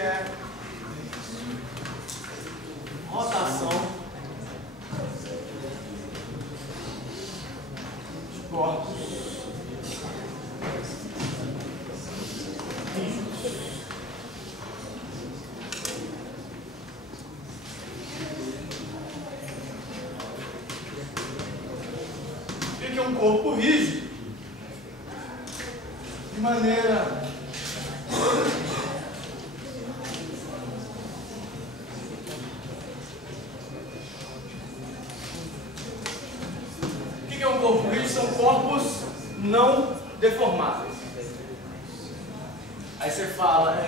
é rotação de corpos rígidos. O que é um corpo rígido? De maneira o que é um corpo rígido? São corpos não deformáveis. Aí você fala,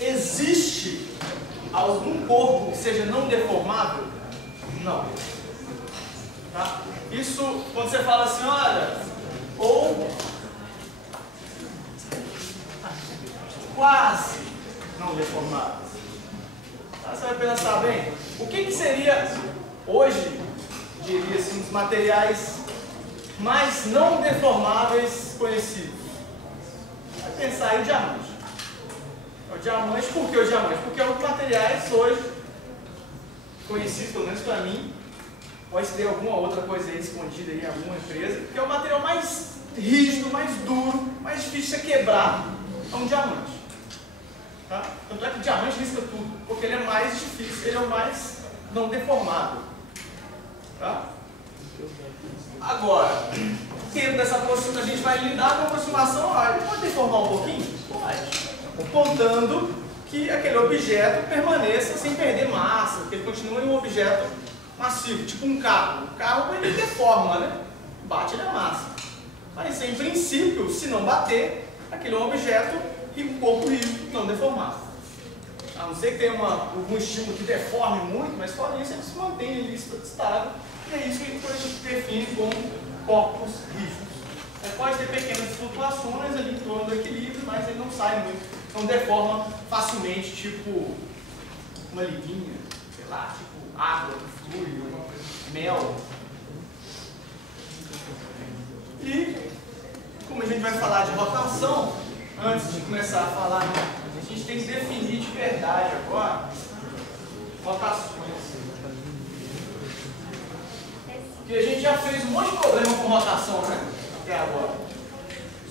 existe algum corpo que seja não deformável? Não. Tá? Isso, quando você fala assim, olha, ou quase não deformável. Tá? Você vai pensar bem, o que seria, hoje, diria assim, os materiais mais não deformáveis conhecidos? Vai pensar em diamante. O diamante, por que o diamante? Porque é um dos materiais hoje conhecidos, pelo menos para mim, pode ter alguma outra coisa aí escondida em alguma empresa, que é o material mais rígido, mais duro, mais difícil de quebrar, é um diamante. Tá? Tanto é que o diamante risca tudo, porque ele é mais difícil, ele é o mais não deformável. Tá? Agora, dentro dessa aproximação, a gente vai lidar com a aproximação, ele pode deformar um pouquinho? Pode. Contando que aquele objeto permaneça sem perder massa, que ele continue um objeto massivo, tipo um carro. O carro ele deforma, né? Bate na massa. Mas em princípio, se não bater, aquele é um objeto e um corpo rígido não deformado. A não ser que tenha algum estímulo que deforme muito, mas fora isso, ele se mantém ali estável. E é isso que a gente define como corpos rígidos. Pode ter pequenas flutuações ali em torno do equilíbrio, mas ele não sai muito, não deforma facilmente, tipo uma liguinha, sei lá, tipo água, fluido, mel. E, como a gente vai falar de rotação, antes de começar a falar, a gente tem que definir de verdade agora rotações. Porque a gente já fez um monte de problema com rotação, né? Até agora.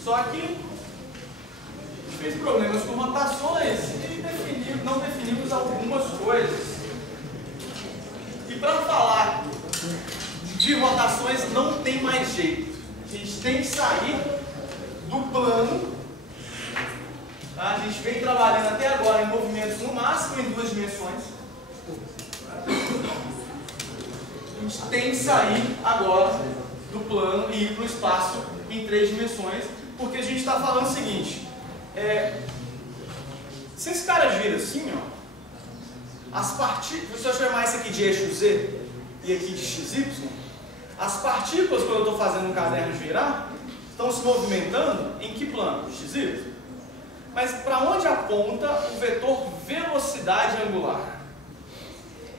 Só que fez problemas com rotações e não definimos algumas coisas. E para falar de rotações não tem mais jeito. A gente tem que sair do plano. Tá? A gente vem trabalhando até agora em movimentos no máximo em 2 dimensões. A gente tem que sair agora do plano e ir para o espaço em 3 dimensões, porque a gente está falando o seguinte, se esse cara gira assim, ó, as partículas, se eu chamar isso aqui de eixo Z e aqui de XY, as partículas, quando eu estou fazendo um caderno girar, estão se movimentando em que plano? XY. Mas para onde aponta o vetor velocidade angular?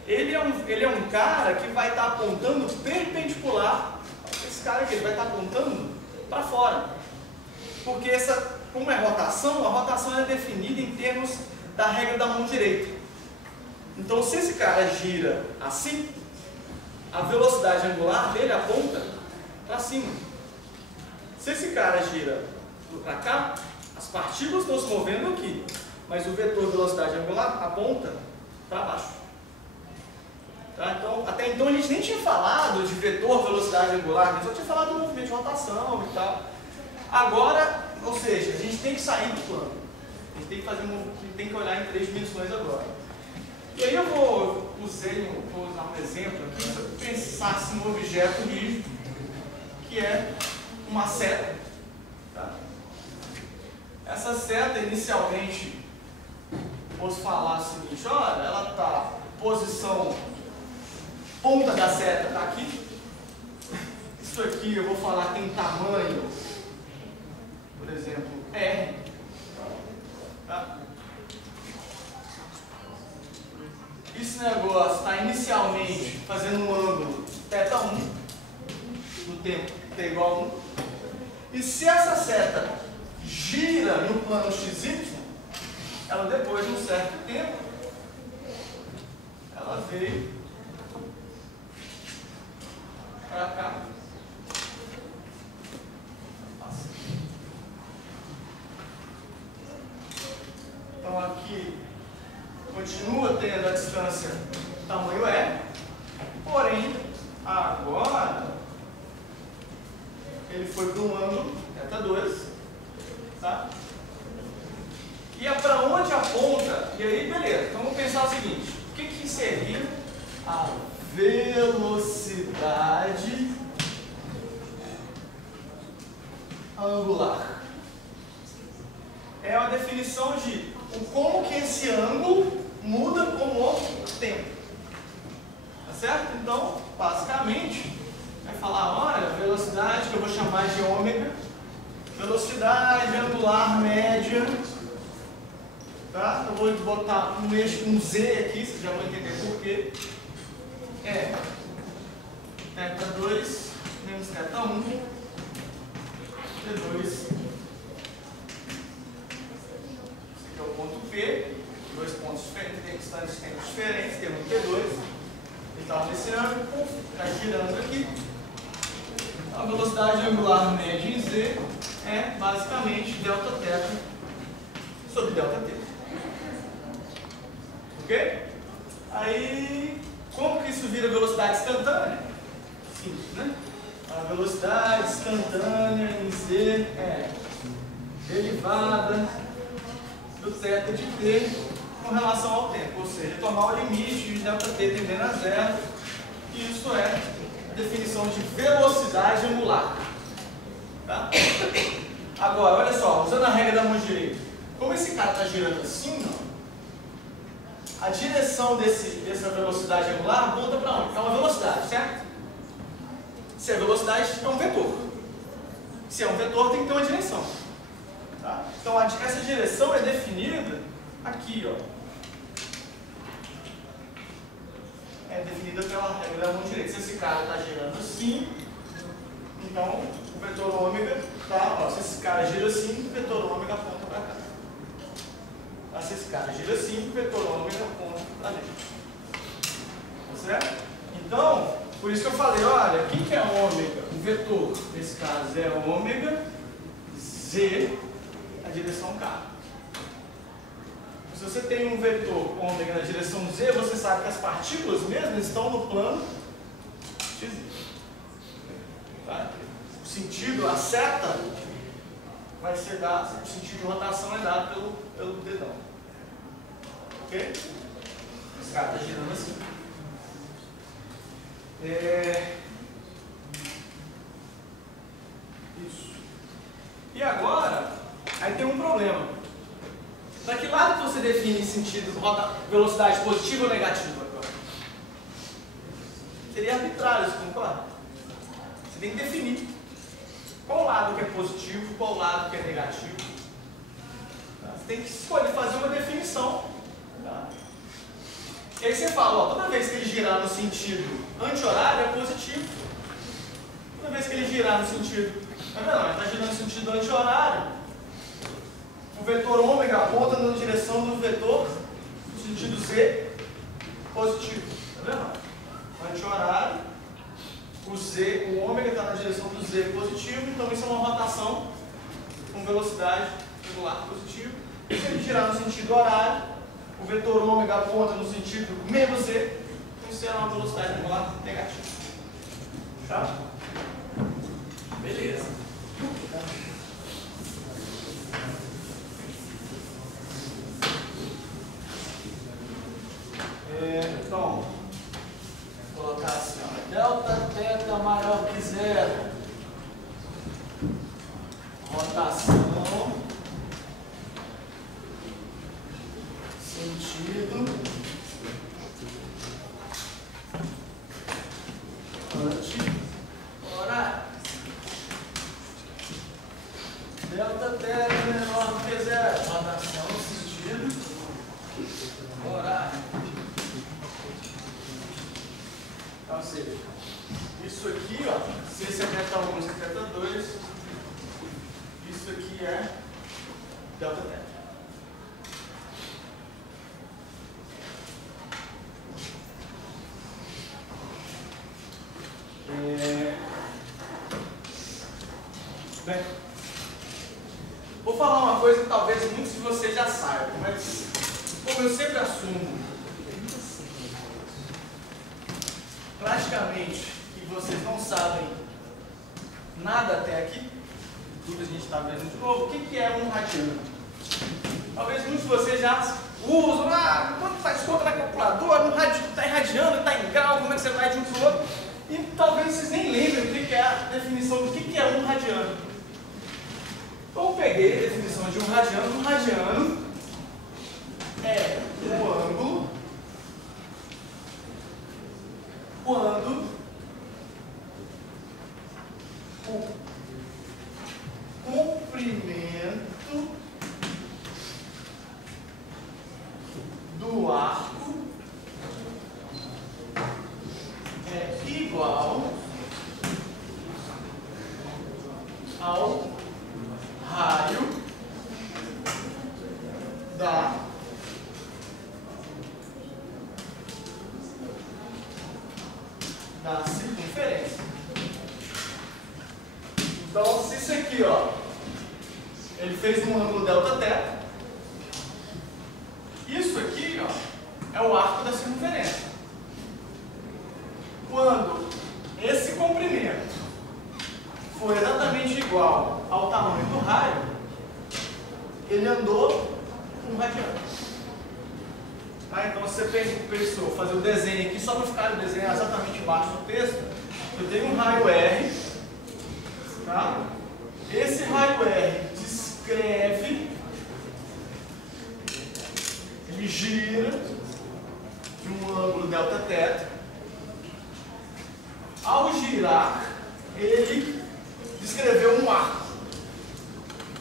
Ele é um cara que vai estar apontando perpendicular. Esse cara aqui, ele vai estar apontando para fora. Porque como é rotação, a rotação é definida em termos da regra da mão direita. Então, se esse cara gira assim, a velocidade angular dele aponta para cima. Se esse cara gira para cá, as partículas estão se movendo aqui, mas o vetor velocidade angular aponta para baixo. Tá? Então, até então a gente nem tinha falado de vetor velocidade angular, a gente só tinha falado do movimento de rotação e tal. Agora, ou seja, a gente tem que sair do plano. A gente tem que olhar em 3 dimensões agora. E aí eu vou usar um exemplo aqui para pensar num objeto rígido, que é uma seta. Tá? Essa seta, inicialmente, posso falar o seguinte, olha, ela está posição, ponta da seta está aqui. Isso aqui eu vou falar tem tamanho, por exemplo, R. Tá? Esse negócio está inicialmente fazendo um ângulo θ1, no tempo t igual a 1. E se essa seta gira no plano XY, ela depois de um certo tempo, ela veio para cá. Então aqui continua tendo a distância tamanho E, porém agora ele foi para um ângulo θ2, tá? E é para onde aponta? E aí, beleza. Então vamos pensar o seguinte: o que seria a velocidade angular? É a definição de como que esse ângulo muda com o tempo. Tá certo? Então, basicamente, vai falar, olha, velocidade que eu vou chamar de ômega, velocidade angular média, tá? Eu vou botar um eixo, um Z aqui, vocês já vão entender por quê. É θ2 menos θ1, T2. Esse aqui é o ponto P, dois pontos diferentes, tem distâncias diferentes, tem um T2. Ele está nesse ângulo, está girando aqui. A velocidade angular média em Z é basicamente Δθ sobre ΔT. Ok? Aí, como que isso vira velocidade instantânea? Simples, né? A velocidade instantânea em Z é derivada do θ de T com relação ao tempo, ou seja, tomar o limite de ΔT tendendo a zero. E isso é a definição de velocidade angular. Tá? Agora, olha só, usando a regra da mão direita, como esse cara está girando assim, ó, a direção dessa velocidade angular aponta para onde? É uma velocidade, certo? Se é velocidade, é um vetor. Se é um vetor, tem que ter uma direção. Tá? Então, essa direção é definida aqui, ó. É definida pela regra da mão direita. Se esse cara está girando assim, então o vetor ômega, tá? Ó, se esse cara gira assim, o vetor ômega aponta para cá. Tá? Se esse cara gira assim, o vetor ômega aponta para dentro. Tá certo? Então, por isso que eu falei, olha, o que é ômega? O vetor, nesse caso, é ômega Z, a direção K. Se você tem um vetor ômega na direção Z, você sabe que as partículas mesmas estão no plano X. Tá? O sentido, a seta, vai ser dado, o sentido de rotação é dado pelo dedão. Ok? Esse cara está girando assim. Isso. E agora, aí tem um problema. Para que lado que você define sentido, velocidade positiva ou negativa agora? Seria arbitrário, você concorda? Você tem que definir qual lado que é positivo, qual lado que é negativo. Tá? Você tem que escolher, fazer uma definição. Tá? E aí você fala, ó, toda vez que ele girar no sentido anti-horário é positivo. Toda vez que ele girar no sentido... Não, ele está girando no sentido anti-horário. O vetor ômega aponta na direção do vetor no sentido Z positivo. Tá vendo? Anti-horário, o ômega está na direção do Z positivo, então isso é uma rotação com velocidade angular positiva. Se ele girar no sentido horário, o vetor ômega aponta no sentido menos Z, então isso será uma velocidade angular negativa. Tá? Beleza. Então, vou colocar assim, ó, Δθ maior que zero, rotação, sentido, anti-horário, Δθ menor que zero, rotação, sentido, horário. Ou seja, isso aqui, ó, se esse é θ1, esse é θ2, Isso aqui é delta θ. Bem, vou falar uma coisa que talvez muitos de vocês já saibam, mas como eu sempre assumo praticamente que vocês não sabem nada até aqui, tudo a gente está vendo de novo, o que é 1 radiano? Talvez muitos de vocês já usam, quando faz conta na calculadora, está em radiano, está em grau, como é que você vai de um para o outro? E talvez vocês nem lembrem o que é a definição do que é 1 radiano. Então eu peguei a definição de 1 radiano. 1 radiano é o ângulo quando o comprimento do arco é igual ao raio da circunferência. Então, se isso aqui, ó, ele fez um ângulo delta θ, isso aqui, ó, é o arco da circunferência. Quando esse comprimento for exatamente igual ao tamanho do raio, ele andou 1 radiano. Então, se você pensou fazer o desenho aqui, só para ficar o desenho exatamente embaixo do texto, eu tenho um raio R, tá? Esse raio R descreve, ele gira de um ângulo delta θ. Ao girar, ele descreveu um arco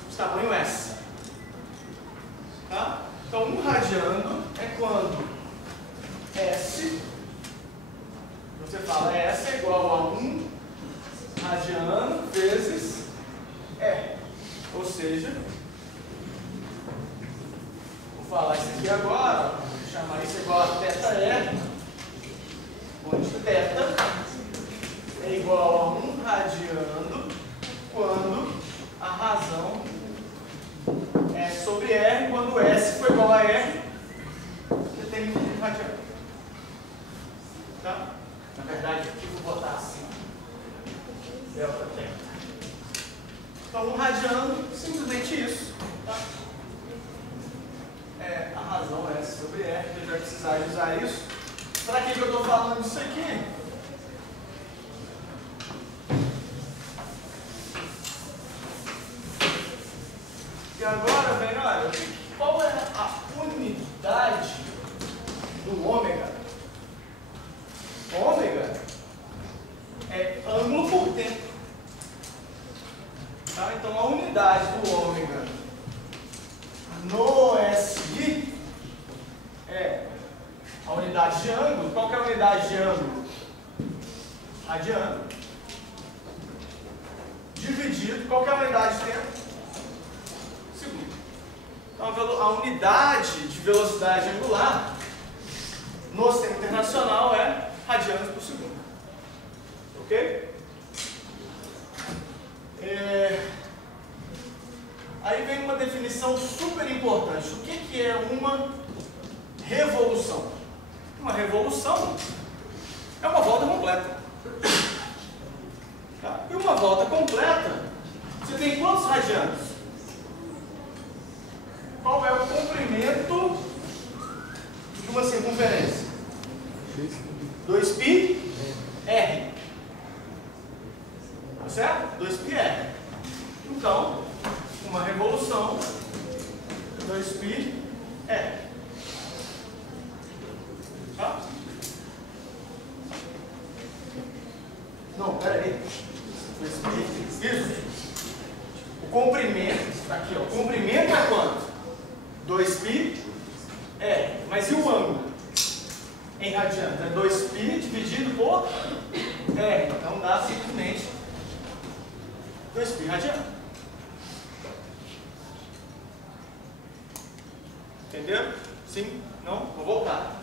de tamanho S. Tá? Então, 1 radiano é quando S, você fala S é igual a 1 radiano vezes R. Ou seja, vou falar isso aqui agora, vou chamar isso igual a θr, onde θ é igual a 1 radiano quando a razão é sobre R, quando S for igual a R, você tem 1 radiano. Tá? Na verdade, aqui eu vou botar assim, delta θ. Então, 1 radiano, simplesmente isso. Tá? A razão é S sobre R, a gente vai precisar de usar isso. Para que eu estou falando isso aqui? E agora, velho, olha, qual é a unidade do ômega? Ômega é ângulo por tempo. Tá? Então, a unidade do ômega no SI é a unidade de ângulo. Qual que é a unidade de ângulo? Radiano. Dividido, qual que é a unidade de tempo? Segundo. Então, a unidade de velocidade angular no sistema internacional é radianos por segundo. Ok? Aí vem uma definição super importante. O que é uma revolução? Uma revolução é uma volta completa. Tá? E uma volta completa, você tem quantos radianos? Qual é o comprimento de uma circunferência? 2πr. Tá certo? 2πr. Então, uma revolução, 2πr. Tá? Não, peraí. Isso. O comprimento, tá aqui, ó. O comprimento é quanto? 2πr. Mas e o ângulo? Em radianos. É 2π dividido por R. Então dá simplesmente 2π radiano. Entenderam? Sim? Não? Vou voltar.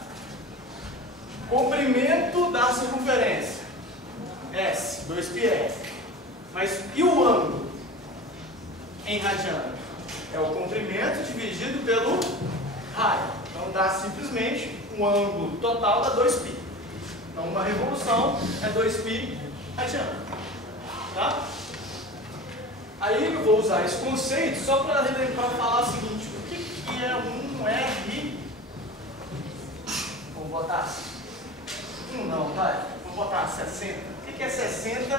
Comprimento da circunferência. S, 2πr. Mas e o ângulo em radiano? É o comprimento dividido pelo raio. Então dá simplesmente um ângulo total da 2π. Então uma revolução é 2π radiano. Tá? Aí eu vou usar esse conceito só para falar o seguinte: o que é um R? Vou botar assim. Não, vai. Vou botar 60. O que é 60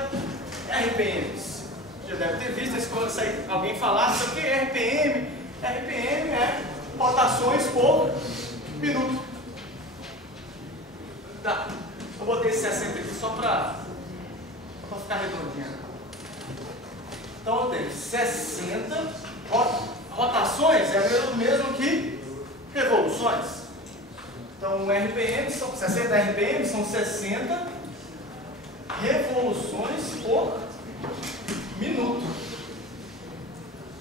RPMs? Já deve ter visto esse quando alguém falar sobre o que é RPM. RPM é rotações por minuto. Tá. Eu botei esse 60 aqui só para ficar redondinho. Então eu tenho 60 rotações, é o mesmo que revoluções. Então RPM são 60 RPM são 60 revoluções por minuto.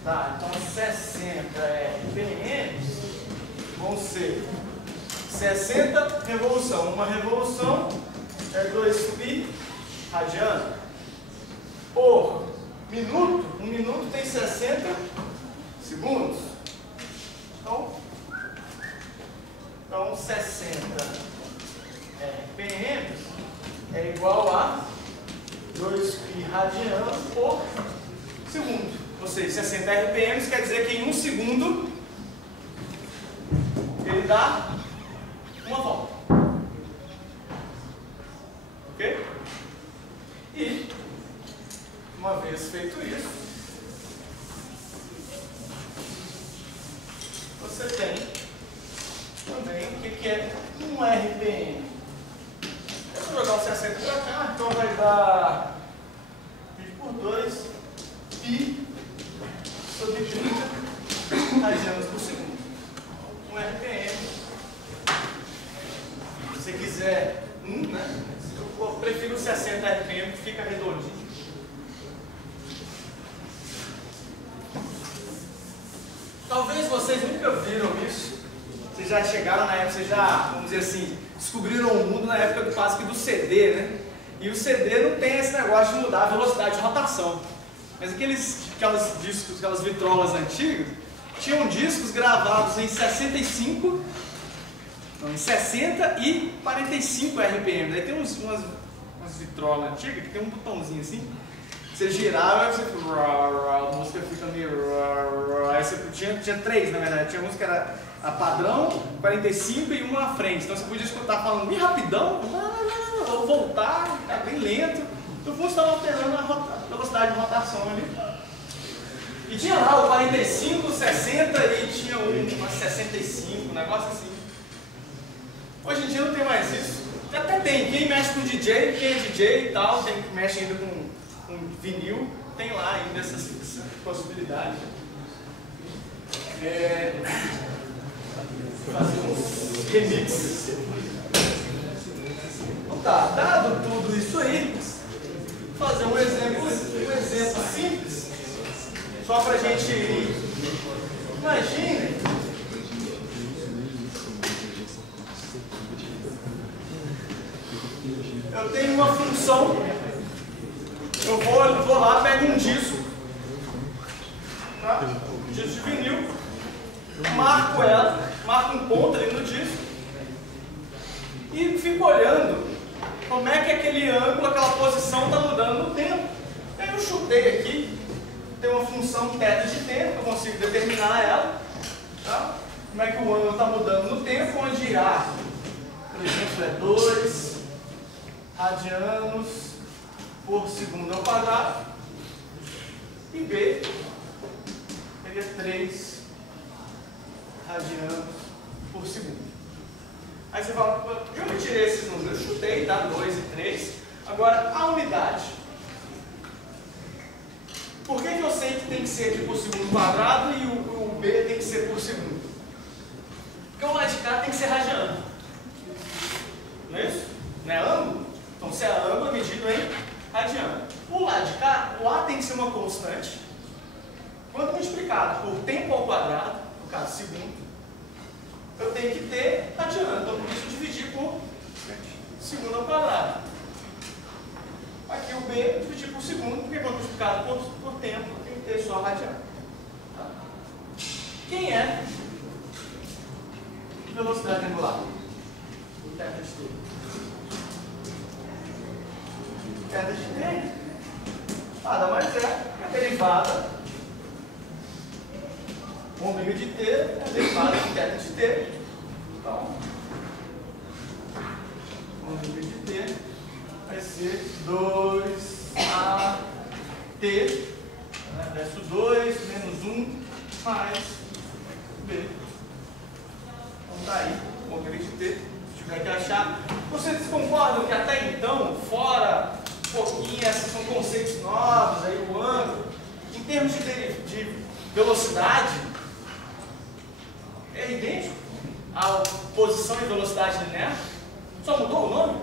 Tá, então 60 RPM vão ser 60 revolução. Uma revolução é 2π radiano por minuto. Um minuto tem 60 segundos. Então 60 RPM é igual a 2π radiano por segundo. Ou seja, 60 RPM quer dizer que em um segundo ele dá uma volta. Ok? E uma vez feito isso, você tem também o que é um RPM. Deixa eu jogar o 60 para cá, então vai dar dividido por 2 π sobre 30 radianos por segundo. Um RPM. Se você quiser né? Eu prefiro 60 RPM que fica redondinho. Talvez vocês nunca viram isso. Vocês já chegaram na época, vocês já, vamos dizer assim, descobriram o mundo na época quase que do CD, né? E o CD não tem esse negócio de mudar a velocidade de rotação. Mas aqueles discos, aquelas vitrolas antigas, tinham discos gravados em 65, não, em 60 e 45 RPM. Daí tem umas vitrolas antigas que tem um botãozinho assim. Você girava, a música fica meio... Aí você tinha três, na verdade. Tinha música que era a padrão, 45 e uma à frente. Então você podia escutar falando bem rapidão, ou voltar, ficar bem lento. No fundo você estava alterando a velocidade de rotação ali. E tinha lá o 45, 60 e tinha uma 65, um negócio assim. Hoje em dia não tem mais isso. Até tem, quem mexe com DJ, quem é DJ e tal, tem que mexe ainda com vinil, tem lá ainda essa possibilidade. Fazer uns remixes. Então tá, dado tudo isso aí, fazer um exemplo simples, só pra gente ir. Imagine eu tenho uma função. Eu vou lá, pego um disco, tá? Um disco de vinil, marco ela, marco um ponto ali no disco e fico olhando como é que aquele ângulo, aquela posição está mudando no tempo. Aí eu chutei aqui, tem uma função θ de tempo, eu consigo determinar ela, tá? Como é que o ângulo está mudando no tempo, onde A, por exemplo, é 2 radianos por segundo ao quadrado, e B seria 3 radianos por segundo. Aí você fala, eu me tirei esses números, eu chutei, tá? 2 e 3. Agora, a unidade. Por que eu sei que tem que ser aqui por segundo quadrado e o B tem que ser por segundo? Porque o lado de cá tem que ser radiano. Não é isso? Não é ângulo? Então, se é ângulo, é medido em radiano. O lado de cá, o A tem que ser uma constante, quando multiplicado por tempo ao quadrado, no caso segundo, eu tenho que ter radiano. Então, por isso eu dividi por segundo ao quadrado. Aqui o B eu dividi por segundo, porque quando multiplicado por tempo, tem que ter só radiano. Tá? Quem é velocidade angular? O θ de T. θ de T nada mais é a derivada ômega de T, é a derivada de θ de T. Então, ômega de T vai ser 2AT, né, verso 2 menos 1 mais B. Então tá aí, ômega de T. Se tiver que achar. Vocês concordam que até então, fora um pouquinho, esses são conceitos novos, aí o ângulo, em termos de velocidade, é idêntico à posição e velocidade linear? Só mudou o nome?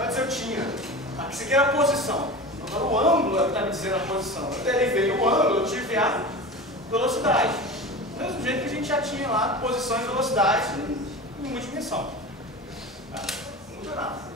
Antes eu tinha, aqui isso aqui era a posição, agora o ângulo é o que está me dizendo a posição. Eu derivei o ângulo, eu tive a velocidade. Do mesmo jeito que a gente já tinha lá posição e velocidade em uma dimensão. Tá? Não muda nada.